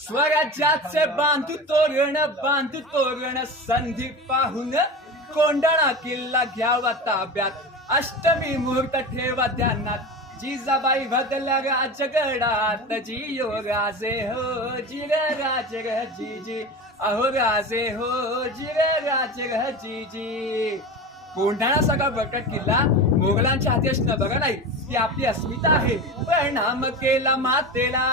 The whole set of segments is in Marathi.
स्वराज्याचे बांधू तोरण बांधू तोरण संधी पाहून कोंडाणा किल्ला घ्यावा ताब्यात. अष्टमी मुहूर्त ठेवा ध्यानात. जिजाबाई बदल्या राजगडात. जियो राजे हो जिर राज जी जी अहो राजे हो जिर राज जी जी कोंढाणा सगळा बळकट किल्ला मोगलांच्या हाती असणं बघा नाही. ती आपली अस्मिता आहे. प्रणाम केला मातेला.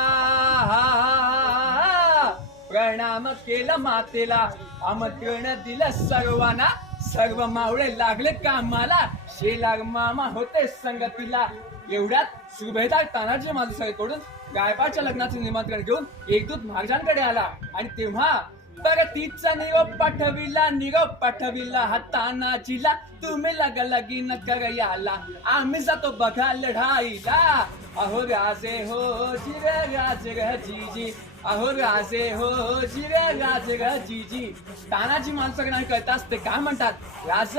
प्रणाम केला मातेला. आमंत्रण दिलं सर्वांना. सर्व मावळे लागले कामाला. शेलाग मामा होते संगतीला. एवढ्यात सुभेदार तानाजी मालुसरेकडून गायपाच्या लग्नाचे निमंत्रण घेऊन एकदूत महाराजांकडे आला. आणि तेव्हा परतीचा निरोप पाठविला निरोप पाठविला हा तानाजीला तुम्ही लग लगीन कर याला. आम्ही जातो बघा लढाईला. अहो राजे हो जिरे राज जीजी. अहो राजे हो जिरे राज जीजी. तानाजी माणसं नाही कळत ते काय म्हणतात? राज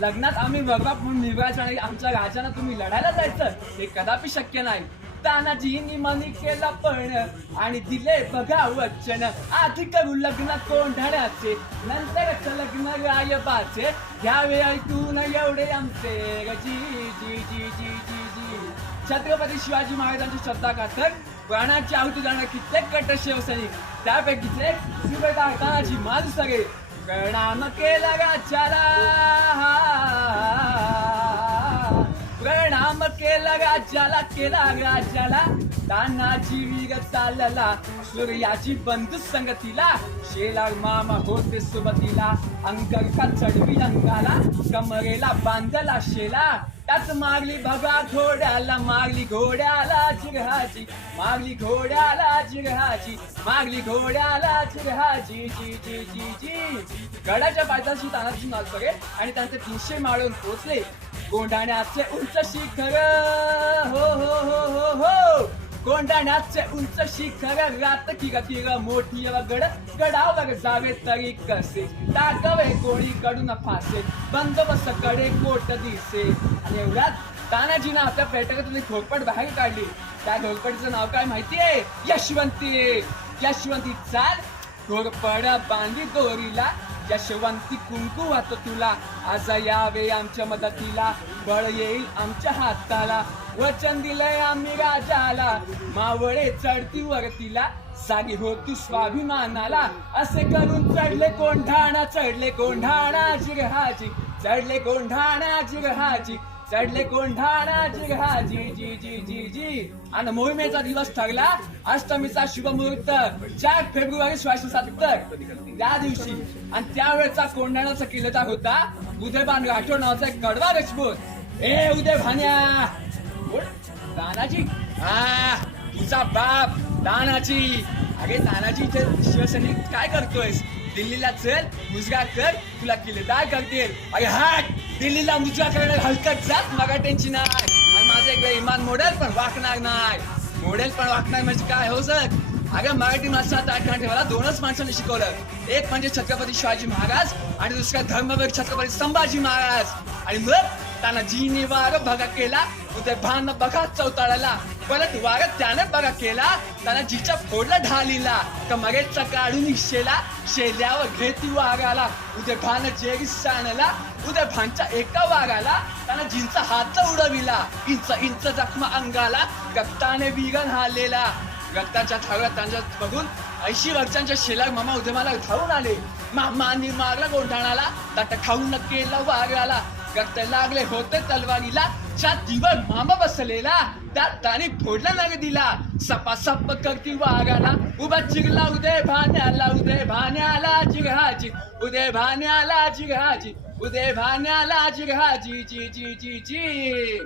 लग्नात आम्ही बघा म्हणून निवडायचं आणि आमच्या राजाला तुम्ही लढायला जायचं हे कदापि शक्य नाही. तानाजींनी मनी केला पण. आणि दिले बघा वचन. आधी करू लग्न कोंढाण्याचे नंतरच लग्न गायबाचे. घ्यावे ऐकून एवढे आमचे. ग जी जी जी जी जी जी. छत्रपती शिवाजी महाराजांची श्रद्धा खातर प्राणाची आहुती जाणार कित्येक कट शिवसैनिक त्यापैकीचे सुभेदार तानाजी माझ सगळे प्रणाम केला गाचारा राम केला राजाला केला राजाला. तानाजी वीर चालला सूर्याची बंधू संगतीला. शेला मामा होते सुबतीला अंगरका चढवी अंगाला. कमरेला बांधला शेला. त्याच मागली भगा घोड्याला मागली घोड्याला चिरहाजी मागली घोड्याला चिरहाजी मागली घोड्याला जिरहाची. जी जी जी जी. गडाच्या पायथ्याशी तानाजी नाचले आणि त्यांचे तीनशे माळून पोचले. कोंडाण्याचे उंच शिखर हो हो हो हो हो. कोंडाण्याचे उंच शिखर रात की गतीर मोठी व गड गडावर जावे तरी कसे? टाकावे कोणी कडून फासे बंदोबस्त कडे कोट दिसे. आणि एवढ्यात तानाजीनं आपल्या पेटकातून एक घोरपट बाहेर काढली. त्या घोरपटीचं नाव काय माहितीये यशवंती. यशवंती चाल घोरपड बांधली दोरीला. यशवंती कुंकू वाहतो तुला आजा यावे आमच्या मदतीला. बळ येईल आमच्या हाताला. वचन दिलंय आम्ही राजाला. मावळे चढती वरतीला. जागी होती स्वाभिमानाला. असे करून चढले कोंढाणा चढले कोंढाणा जिरहाजी. चढले कोंढाणा जिरहाजी. चढले कोंढाणा जिरहाजी जी जी जी जी. आणि मोहिमेचा दिवस ठरला अष्टमीचा शुभ मुहूर्त चार फेब्रुवारी सोळाशे सत्तर. त्या दिवशी आणि त्यावेळेचा कोंढाणाचा किल्लेदार होता उदयबान राठोड नावाचा एक कडवा रजपूत. ए उदय भान्या कोण? तानाजी हा तुझा बाप तानाजी अरे तानाजी शिवसैनिक काय करतोयस? दिल्लीला चल मुजगा कर तुला किल्लेदार करतील अरे हाट दिल्लीला मुजगा करणं हलकत जात मगा टेन्शन नाही. आणि माझं एक इमान मॉडेल पण वाकणार नाही. मॉडेल पण वाकणार म्हणजे काय हो सर? अगं मराठी माणसात आठवण ठेवायला दोनच माणसांनी शिकवलं. एक म्हणजे छत्रपती शिवाजी महाराज आणि दुसरा धर्मवीर छत्रपती संभाजी महाराज. आणि मग त्यांना जीने वार बघा केला उद्या भान बघा चौताळाला परत वार त्याने बघा केला त्याला जिच्या फोडला ढालीला कमरेचा काढून शेला शेल्यावर घेती वागाला उद्या भान जेरी सांगला उद्या भानच्या एका वागाला त्याला जिंचा हात उडविला. इंच इंच जखमा अंगाला रक्ताने विगन हालेला. रक्ताच्या थाव्या त्यांच्या बघून ऐंशी वर्षांच्या शेला मामा उद्यमाला धावून आले. मामानी मारला गोंढाणाला ताट खाऊन केला वागाला रक्त लागले होते तलवारीला छातीवर मामा बसलेला त्या त्याने फोडला नाग दिला. सपासप करती वागाला उभा चिगला उदय भाण्याला उदय भाण्याला जिघाजी उदय भाण्याला जिघाजी उदय भाण्याला जी जी जी जी जी.